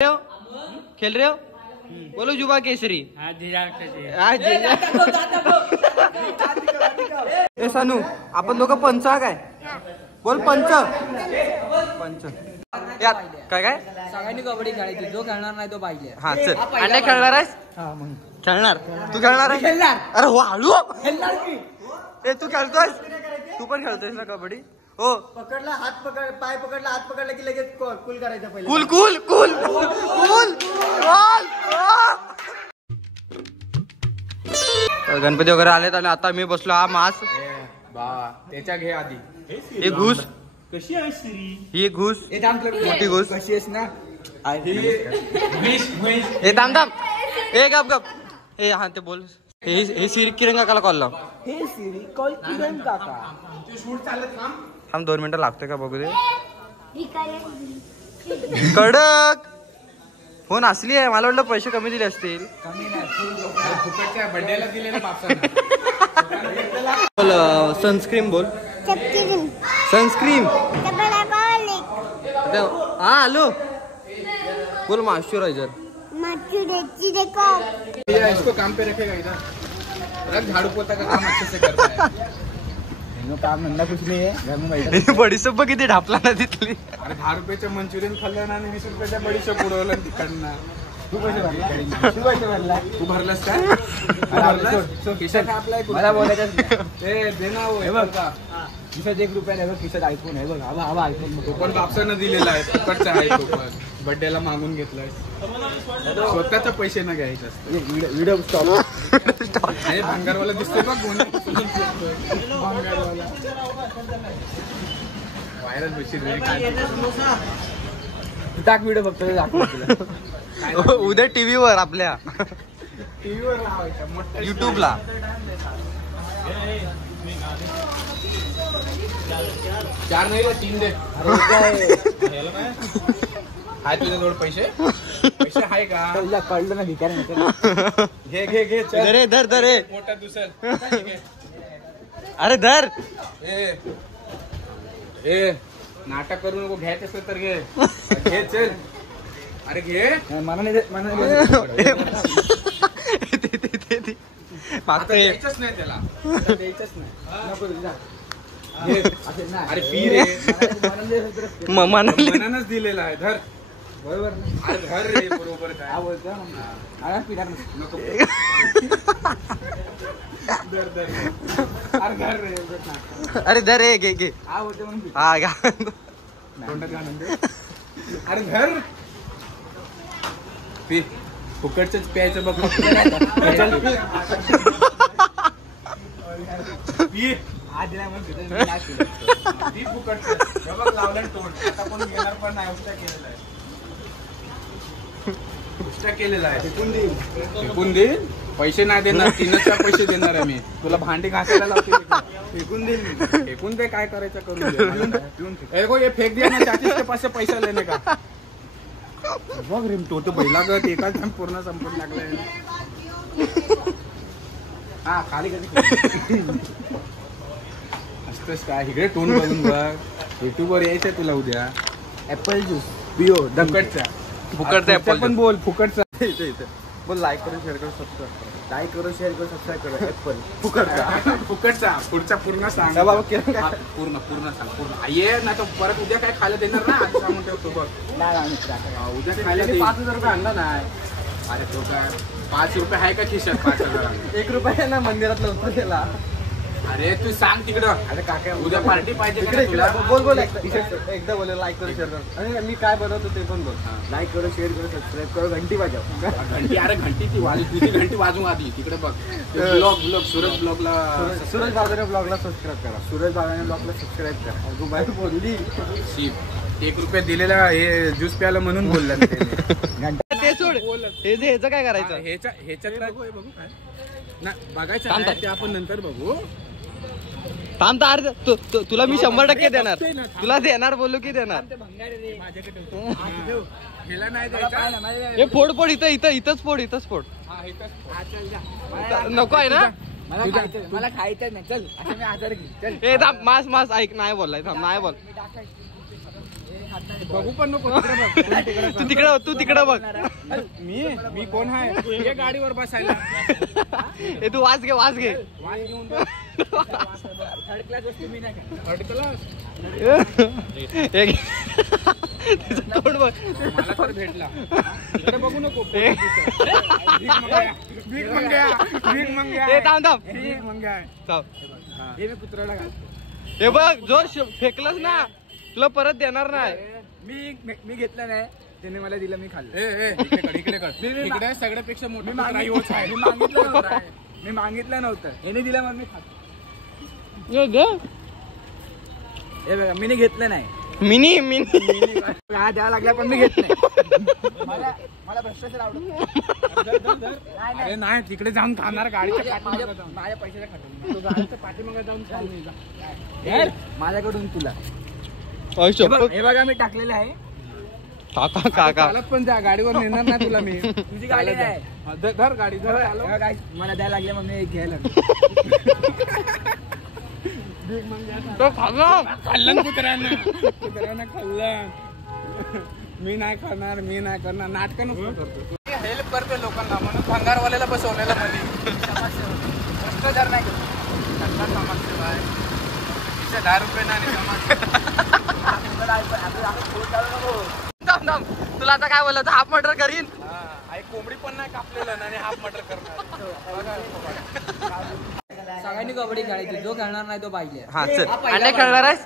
खेल रहे हो बोलो युवा केसरी। ए सानू आपण दोघं पंच काय बोल पंच पंच यार काय काय सगळ्यांनी कबड्डी खेळायची जो खेळणार नाही तो पाहिजे। हा चल आणि खेळणार आहेस खेळणार तू खेळणार आहे अरे हो हळू ए तू खेळतोयस तू पण खेळतोयस ना कबड्डी हो पकडला हात पकड पाय पकडला हात पकडला की लगेच कुल करायचं पहिले कुल कुल कुल कुल गणपती वगैरे आलेत आणि आता मी बसलो हा मास त्याच्या घे आधी हे घुस कशी आहे श्री ही घुस मोठी घुस कशी आहेस ना हे थांब थांब ए गप गप ए हा ते बोल हे सिरी किरण काकाला कॉल लाव हे सिरी कॉल किरण काका थांब 2 मिनिटं लागते का बघू दे कडक फोन असली आहे मला वाटलं पैसे कमी दिले असतील बर्थडेला दिलेला बोल सनस्क्रीन बोल सनस्क्रीन हा हॅलो बोल मॉइश्चराइजर इसको काम पे रखेगा इधर रख झाड़ू पोता का काम अच्छे से करता है काम धंदा कुछ नहीं है घर में बैठा बडीशेप किती ढापला ना तिथली अरे 10 रुपयाचं मंचुरियन खाल्लं ना आणि 20 रुपयाच्या बडीशेप उडवलं तिकडनं तू पैसे भरला तू पैसे भरला तू भरलास काय खिशात आपला मला बोलायचं ए देना हो हे बघ खिशात 1 रुपया आहे खिशात आयफोन आहे बघ हा आयफोन तो पण बापसानं दिलेला आहे फुकटचा आहे तो पण बर्थडेला मागून घेतलाय स्वतःचे पैसे न घ्यायचे असते व्हिडिओ स्टॉप हे भांगारवाला दिसतोय बघ भांगारवाला व्हायरल बशीर टाक व्हिडिओ फक्त दाखव तुला उद्या टीव्हीवर आपल्या टीव्हीवर लावायचा मोठा युट्यूबला 4 नाही रे 3 दे हाय तुझे जोड पैसे हाय का तुला कळलं ना भिकारी घे घे घे धर धर धर मोठा दुसर अरे धर ए नाटक करू नको घ्यायचं असेल तर घे चल अरे घे मला नाही मागते द्यायचंच नाही त्याला द्यायचंच नाही अरे पी रे मनानच दिलेला आहे धर बरोबर अरे धर रे बरोबर काय बोलतो नको धर धर अरे धर रे अरे धर रे घे घे हा बोलतो म्हणून हा घ्या तोंडात घालून दे अरे धर पी फुकटच प्यायचं बघ पी ती फुकटच लावलं तोंड आता कोण घेणार पण नाही उष्टा केलेला आहे फेकून देईल पैसे नाही देणार 3-4 पैसे देणार आहे मी तुला भांडी घासायला लावते फेकून देईल फेकून दे काय करायचं करून दे ये फेक दिया ना चाचीस के पास से पैसा लेने का बघ रे तो बैला गत एकाच पूर्ण संपून लागलाय हा खाली कधी असतोच काय इकडे टोन बघून बघ युट्यूबवर यायचं तुला उद्या ऍपल ज्यूस पिओ दगडचा फुकटचा ऍपल पण बोल फुकटचा बोल लाईक करून शेअर करून सबस्क्राईब लाईक करो शेअर करो सबस्क्राईब करो ऍपल फुकटचा पुढचा पूर्ण सांग बाबा केलं हा, पूर्ण सांग पूर्ण ये ना तर परत उद्या काय खायला देणार ना आधी सांगून ठेवतो बघ उद्या खायला 5,000 रुपये आणला नाही अरे तो काय 5 रुपये आहे का खिशात 5,000 1 रुपया ना मंदिरातला उत्तर केला अरे तू सांग तिकडं अरे काका उद्या पार्टी पाहिजे का इकडे तुला बोल एकदा बोल लाईक करो शेअर करो आणि मी काय बनवतो ते पण बोल लाईक करो शेअर करो सबस्क्राईब करो घंटी वाजव घंटी अरे घंटी ती वाजू तुझी घंटी वाजू आधी तिकडे बघ ब्लॉग सूरज ब्लॉगला सूरज बाजाने ब्लॉगला सबस्क्राईब करा सूरज बाजाने ब्लॉगला सबस्क्राईब करा तू बाहेर बोलली शिप 1 रुपया दिलेला हे ज्यूस प्यायला म्हणून बोलला ते सोड हे जे ह्याचं काय करायचं ह्याच्यात बघू काय ना बघायचं आहे, ते आपण नंतर बघू थांब तर तुला मी 100% देणार तुला देणार बोललो की देणार हे फोड इथंच फोड नको आहे ना मला खायचं नाही चल आता मी 1000 घे चल ए थांब मास ऐक नाही बोललाय थांब नाही बोल बघू पण नको तिकडे बघ. तू तिकडं बघ. मी कोण आहे ये गाडीवर बसायला. ए तू वाच घे वास घेऊन थर्ड क्लास वस्तू मी नाही थर्ड क्लास तोंड बघ. मला तर भेटला इकडे बघू नको. भीक मंग्या ए थांब थांब भीक मंग्या थांब. हे मी कुत्र्याला घालतो. हे बघ जो फेकलंस ना तुला परत देणार नाही. मी घेतलं नाही, त्याने मला दिलं, मी खाल्लं. इकडे सगळ्यापेक्षा मोठं मी मागितलं नव्हतं, याने दिलं मग मी खातो. हे बघा मी घेतलं नाही. मिनी हा द्यावा लागला पण मी घेत नाही. मला भ्रष्टाचार आवडत अरे नाही तिकडे जाऊन खाणार गाडीच्या माझ्या पैशाला खातो. तो गाडीच्या पाठीमागे जाऊन खाऊ. माझ्याकडून तुला शपथ. हे बघा मी टाकलेलं आहे. काका चालत पण त्या गाडीवर नेणार नाही तुला मी. तुझी गाडी नाही. हा, धर गाडी धर चालव. मला द्यायला लागले मग मी घ्यायला तो खाल्लं खाल्लं कुत्र्यानं खाल्लं. मी नाही खाणार, मी नाही करणार. नाटक नको करतो. हेल्प करते लोकांना म्हणून भंगारवाल्याला बसवलेला मध्ये. भ्रष्टाचार नाही करत. समाजसेवा आहे. 10 रुपये नाही थांब. तुला आता काय बोलत हाफ मर्डर करीन. कोंबडी पण नाही कापलेलं आणि हाफ मर्डर करणार. सगळ्यांनी कबड्डी खेळायची, जो खेळणार नाही तो पाहिजे. हा चल. अंडे खेळणार आहेस?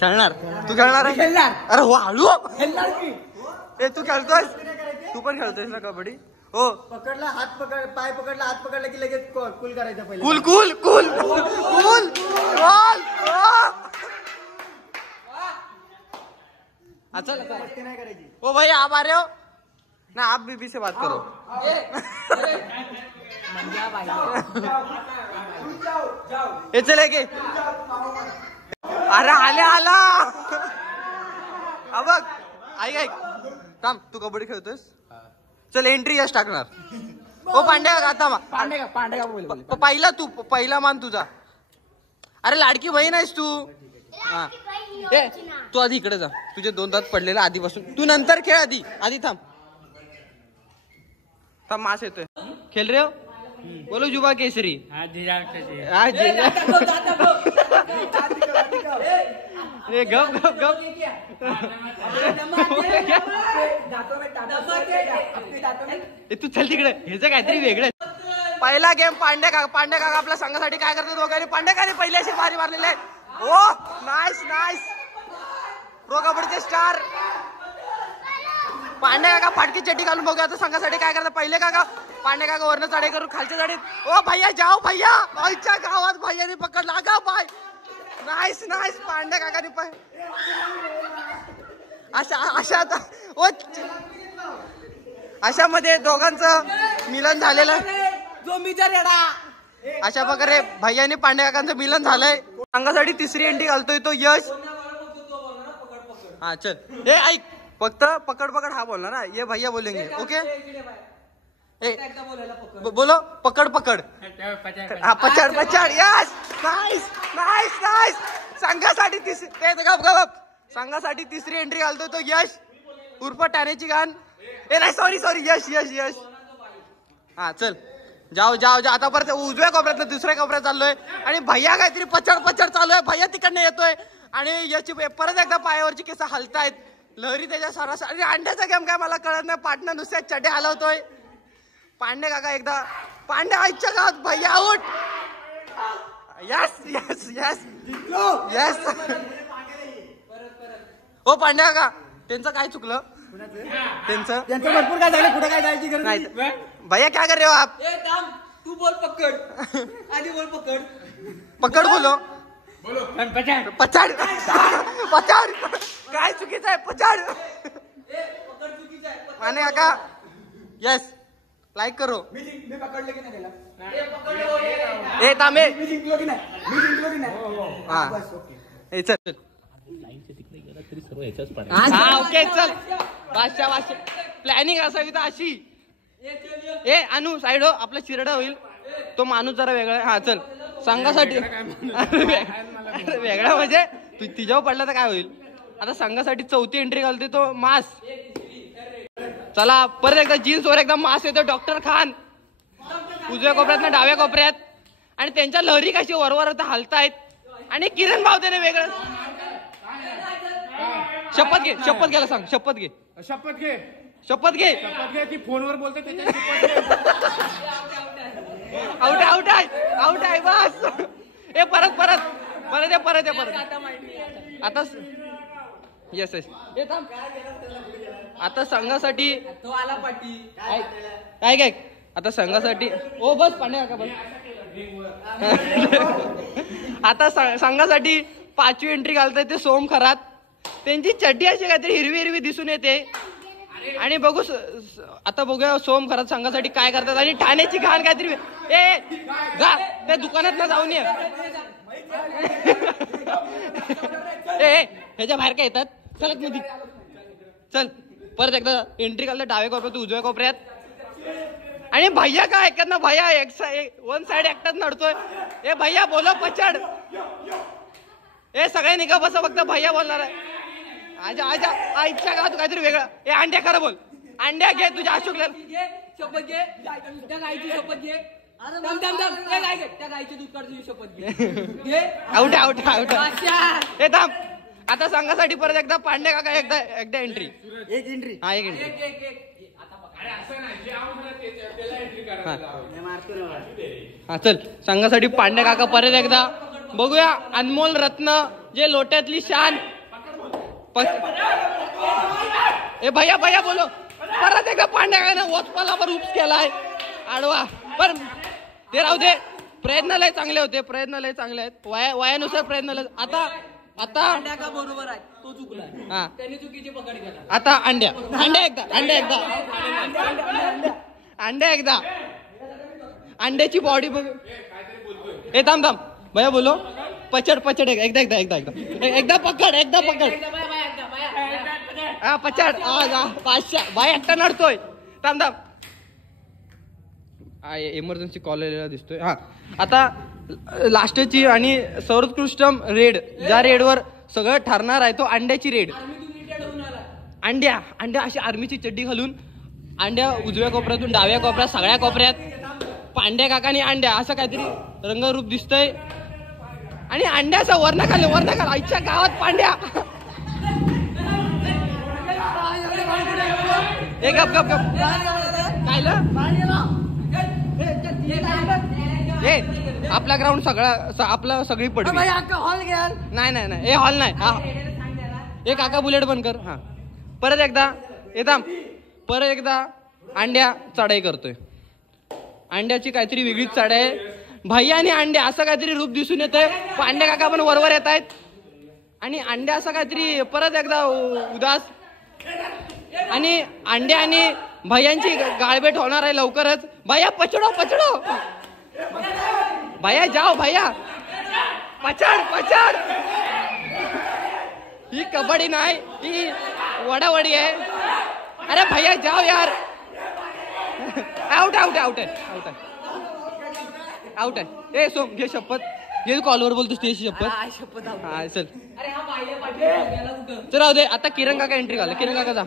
खेळणार. तू खेळणार आहे? अरे हो हळू. ए तू खेळतोयस? तू पण खेळतोयस ना कबड्डी? हो. पकडला हात पकड, पाय पकडला, हात पकडला की लगेच कूल करायचं पहिले. Cool cool cool cool. अच्छा नाही करायची. ओ भाई आप आ रहे हो ना? आप बीबी से बात करो. हे चले गे. अरे आला बघ. ऐक थांब. तू कबड्डी खेळतोयस? चल एंट्री यश टाकणार. ओ पांड्या आता पांडे बोल. पहिला तू पहिला मान तुझा. अरे लाडकी बहीण आहेस तू. हा ए तू आधी इकडे जा. तुझे 2 दात पडलेले आधीपासून. तू नंतर खेळ. आधी थांब. मास येतोय. खेळ रे हो. बोलो जुबा केसरी. गप तू चल तिकडे. ह्याचं काहीतरी वेगळं. पहिला गेम पांड्या काका आपल्या संघासाठी काय करतात दोघांनी. पांड्या काकाने पहिली अशी बारी मारलेली आहे. ओ नाईस प्रो कबड्डीचे स्टार पांडे काका. फाटकी चड्डी घालून बघूया आता संघासाठी काय करतात. पहिले काका पांडे काका वरनं चढाई करून खालच्या चढीत. ओ भैया जाओ भैया. आईच्या गावात भैयानी पकडला का बाय. नाईस पांडे काकानी अशामध्ये दोघांचं मिलन झालेलं. अशा प्रकारे भैयानी पांडे काकांचं मिलन झालंय. संघासाठी तिसरी एंट्री घालतोय तो यश. हा चल. ए ऐक फक्त पकड हा बोलना ना. ये भैया बोलेंगे ओके. बोलो पकड. हा पछाड. Yes nice. संघासाठी संघासाठी तिसरी एंट्री घालतोय तो यश उर्फ टाण्याची गान. ए नाही सॉरी यश. हा चल जाओ आता परत उजव्या कोपऱ्यात दुसऱ्या कोपऱ्यात चाललोय आणि भैया काहीतरी पछाड चालू आहे. भैया तिकडनं येतोय आणि याची परत एकदा पायावरची केस हलतायत. लहरी त्याच्या सरासरी. अंड्याचा गेम काय मला कळत नाही. पाटणा नुसत्या चढे हलवतोय. पांडे काका एकदा पांडे आईच्या गावात भैया आउट. यस हो पांडे काका त्यांचं काय चुकलं. त्यांचं भरपूर काय झालं. कुठे काय जायची गरज नाही. भैया क्या कर रहे हो आप. तू बोल पकड. आधी बोल पकड बोलो. पछाड काय चुकीचं आहे. पछाड पांडे काका यस लाईक करो. मी पकडलं की नाही त्याला. ए तांबे मी जिंकलो की नाही. हा ए चल. ओके चल. बादशाह प्लॅनिंग असावी तर अशी. ए अनु साईड हो. आपला चिरडा होईल. तो माणूस जरा वेगळा आहे. हा चल संघासाठी वेगळा म्हणजे तू तिच्यावर पडला तर काय होईल. आता संघासाठी चौथी एंट्री घालते तो मास. चला परत एकदा जीन्स वर एकदम मास येतो डॉक्टर खान उजव्या कोपऱ्यात ना डाव्या कोपऱ्यात. आणि त्यांच्या लहरी कशी वरवर हलतायत. आणि किरण भाव त्याने वेगळं. शपथ घे शपथ घ्यायला सांग. शपथ घे शपथ घे शपथ घे शपथ घे की फोनवर बोलते त्याच्या आउट आउट आहे आउट आहे बस. ए परत परत परत या परत या परत. आता येस येस आता संघासाठी तो आला पाठी. काय काय आता संघासाठी ओ बस पांड्या का बस. आता संघासाठी 5वी एंट्री घालताय ते सोम खरात. त्यांची चड्डी अशी काहीतरी हिरवी हिरवी दिसून येते. आणि बघू आता बघूया सोम खरात संघासाठी काय करतात. आणि ठाण्याची घाण काहीतरी ए जा त्या दुकानात ना जाऊन ये. ए ह्याच्या बाहेर काय येतात चलत मध्ये चल. परत एकदा एंट्री घालतात डाव्या कोपऱ्यात उजव्या कोपऱ्यात. आणि भैया काय ऐकत ना भैया वन साइड एकटाच नडतोय. ए भैया बोलो पचड. ए सगळे निघा बस फक्त भैया बोलणार आहे. आजा आजा आईच्या का तू काहीतरी वेगळं. ए अंड्या खरं बोल. अंड्या घे तुझ्या अशोक शपथ घे त्या गायची शपथ घे. त्या गायची दूध काढ शपथ घे. Out out out. हे थांब आता संघासाठी परत एकदा पांड्या काका एकदा एंट्री. एक एंट्री हा एक एंट्री. हा चल संघासाठी पांड्या काका परत एकदा बघूया. अनमोल रत्न जे लोट्यातली शान. ए भैया भैया बोलो. परत एकदा पांड्या काकाने वचपाला पर उपस केलाय आडवा. पण ते राहू दे. प्रयत्न लय चांगले होते. प्रयत्न लय चांगले आहेत. वयानुसार प्रयत्न लय. आता अंड्या का बरोबर आहे तो चुकला. हा त्याने चुकीची पकड केला. आता अंड्या अंड्या एकदा अंड्या एकदा अंड्या एकदा. अंड्याची बॉडी बघ. हे थांब थांब भैया बोलो. पचड पचड एकदा एकदा एकदा एकदा एकदा पकड एकदा पकड. हा पचड पाचशा बाय एकटा नडतोय. थांब थांब इमर्जन्सी कॉल दिसतोय. हा आता लास्टची आणि सर्वोत्कृष्टम रेड ज्या रेडवर सगळं ठरणार आहे तो अंड्याची रेड. अंड्या अंड्या अशी आर्मीची चड्डी घालून अंड्या उजव्या कोपऱ्यातून डाव्या कोपऱ्यात सगळ्या कोपऱ्यात. पांड्या काकानी अंड्या असं काहीतरी रंगरूप दिसतंय. आणि अंड्याचा वर्ण खाली आईच्या गावात पांड्या. ए गप गप गप ए आपला ग्राउंड सगळा आपला सगळी पडली. हॉल घ्या. नाही नाही नाही हे हॉल नाही. हा ए काका बुलेट बंद कर. हा परत एकदा येता परत एकदा अंड्या चढाई करतोय. अंड्याची काहीतरी वेगळीच चढाई आहे. भैया आणि अंड्या असं काहीतरी रूप दिसून येतंय. पांड्या काका पण वरवर येत आहेत. आणि अंड्या असं काहीतरी परत एकदा उदास. आणि अंड्या आणि भैयांची गाळभेट होणार आहे लवकरच. भैया पचडो पचडो. भैया जाओ भैया पचड पचड. ही कबड्डी नाही ही वडावडी आहे. अरे भैया जाओ यार. आउट आउट आउट आहे आउट आहे आउट आहे. ए सोम घे शपथ घे. कॉलवर बोलतोस त्याची शपथ. हा चल चल राहू दे. आता किरण काका एंट्री घाल. किरण काका जा.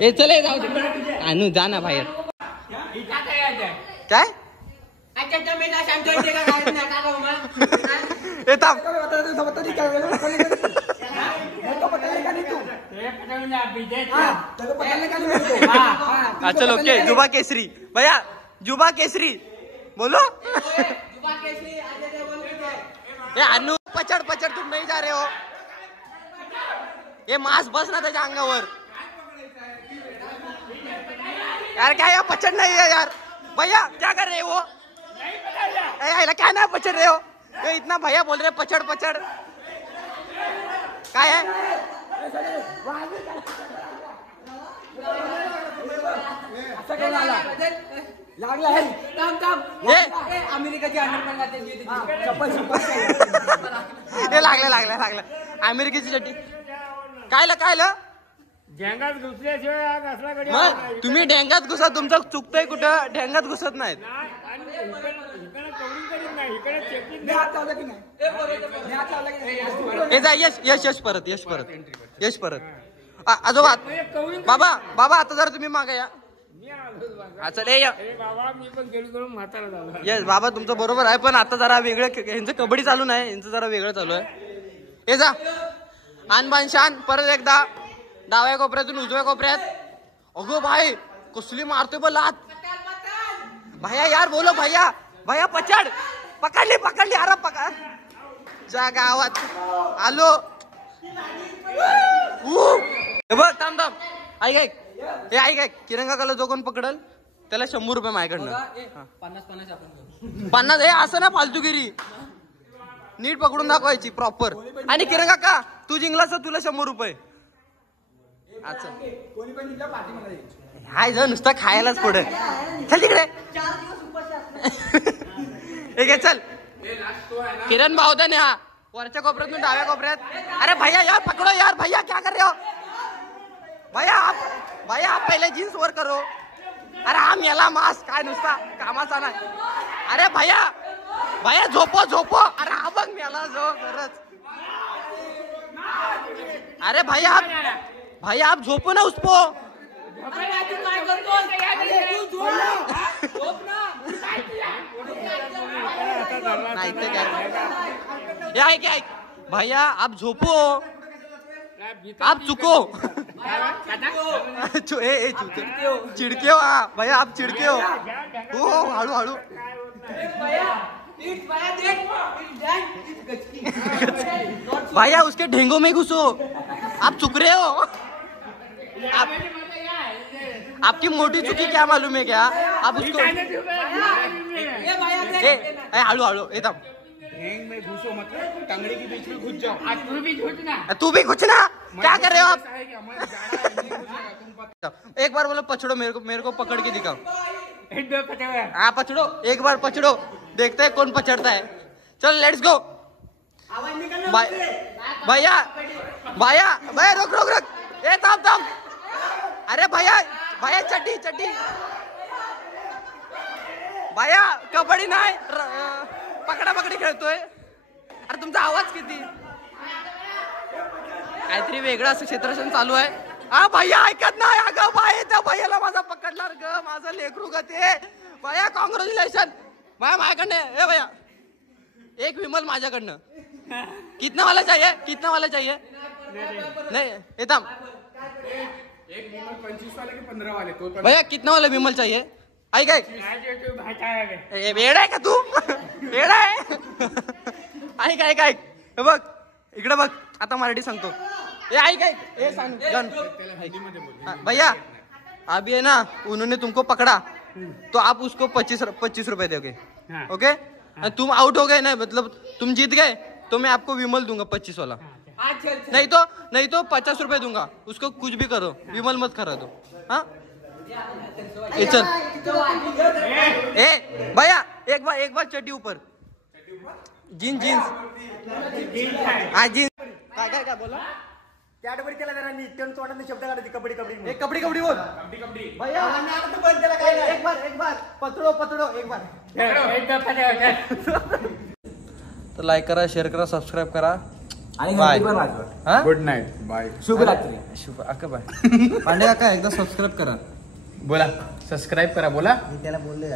ए चले जाऊ दे. आणू जा ना बाहेर. काय चलो ओके. जुबा केसरी भैया जुबा केसरी बोलो. अनु पचड़ पचड़ तुम नहीं जा रहे हो. ये मास्क बस ना त्याच्या अंगावर. यार क्या यार पचड़ नहीं है यार. भैया क्या कर रहे हो. क्या ना पचड़ रहे हो. ये इतना भैया बोल रहे पचड़ पचड़ काय है. लागला अमेरिकेची लागलं अमेरिकेची चड्डी. कायला झेंगात घुसल्याशिवाय आग असला कधी मग तुम्ही ढेंगात घुसा, तुमचं चुकतंय कुठं, ढेंगात घुसत नाहीत. इकडे कवरिंग करीत नाही, इकडे चेकिंग हे जा यश यश यश परत यश परत यश परत. आजोबा बाबा बाबा आता जरा तुम्ही मागा या. हा चल ए बाबा मी पण गेलो करून म्हातारा झाला. यस बाबा तुमचं बरोबर आहे, पण आता जरा वेगळं यांचं कबड्डी चालू नाही, यांचं जरा वेगळं चालू आहे. हे जा आन बान शान परत एकदा डाव्या कोपऱ्यातून उजव्या कोपऱ्यात. अगो भाई कसली मारतोय बा लात. भैया यार बोलो भैया भैया पछाड पकडली पकडली अरे पकड च्या गावात आलो. हे बघ थांब थांब ऐक ऐक हे ऐक ऐक किरण काकाला जो कोण पकडल त्याला 100 रुपये माझ्याकडनं. 50 आपण 50 हे असं ना फालतूगिरी, नीट पकडून दाखवायची प्रॉपर. आणि किरण काका तू जिंकलास तर तुला 100 रुपये. अच्छा हाय जर नुसतं खायलाच पुढे चल तिकडे. एक आहे चल किरण भावता ने हा वरच्या कोपऱ्यातून डाव्या कोपऱ्यात. अरे भैया यार पकड़ो यार भैया क्या कर रहे हो भैया आप पहिले जीन्स वर करो. अरे हा मेला मास काय नुसता कामाचा नाही. अरे भैया भैया झोपो झोपो. अरे हा बघ मेला जो खरंच. अरे भैया आप झोपो ना उसको. नाही ते काय ऐक ऐक भैया आप झोपो आप चुको. चिडके हो हा भैया आप चिडके हो. हो हळू हळू भैया उसके ढेंगों में घुसो. आप चुक रहे हो. आपकी मोटी चुकी क्या मालूम है क्या आप उसको हळू हळू एकदम हैंग में घुसो मतलब टंगड़ी के बीच में घुस जाओ. तू भी कुछ ना क्या कर रहे हो आप. एक बार बोलो पछड़ो मेरे को पकड़ के दिखाओ. हाँ पछड़ो एक बार पछड़ो देखते हैं कौन पछड़ता है. चल लेट्स गो. भैया भैया भैया रुक रुक रुक ए थांब थांब. अरे भैया भैया चड्डी चड्डी भैया कबड्डी नाही पकडा पकडी खेळतोय. अरे तुमचा आवाज किती काहीतरी वेगळं असं क्षेत्ररक्षण चालू आहे. हा भैया ऐकत नाही. अगं बाई त्या भैयाला माझा पकडणार ग माझं लेकरू ग ते. भैया कॉंग्रॅच्युलेशन भैया माझ्याकडनं. ए भैया एक विमल माझ्याकडनं. कितना वाला चाहिए नहीं ये थांब. एक विमल 25 वाले के 15 वाले तो भैया कितना वाला विमल चाहिए. ऐक ऐक वेडा आहे का तू वेडा आहे. ऐक ऐक ऐक हे बघ इकडे बघ आता मराठी सांगतो. ए ऐक ऐक ए सांग गण भैया अभी है ना उन्होंने तुमको पकड़ा तो आप उसको 25 रुपए दोगे. ओके तुम आउट हो गए ना मतलब तुम जीत गए तो मैं आपको विमल दूंगा 25 वाला. नहीं तो 50 रुपए दूंगा. उसको कुछ भी करो विमल मत करा दो. हाँ चल ए भैया एक बार चड्डी ऊपर जीन्स हाँ जीन्स काय बोला त्याडबडी त्याला जरा नित्य तोंडाने शब्द काढते कबड्डी एक कबड्डी बोल भैया एक बार पतड़ो एक बार. तर लाईक करा शेअर करा सबस्क्राईब करा आणि गुड नाईट बाय शुभरात्री शुभ अक्का बाय. पांडे काका एकदा सबस्क्राईब करा. बोला सबस्क्राईब करा बोला. त्याला बोलले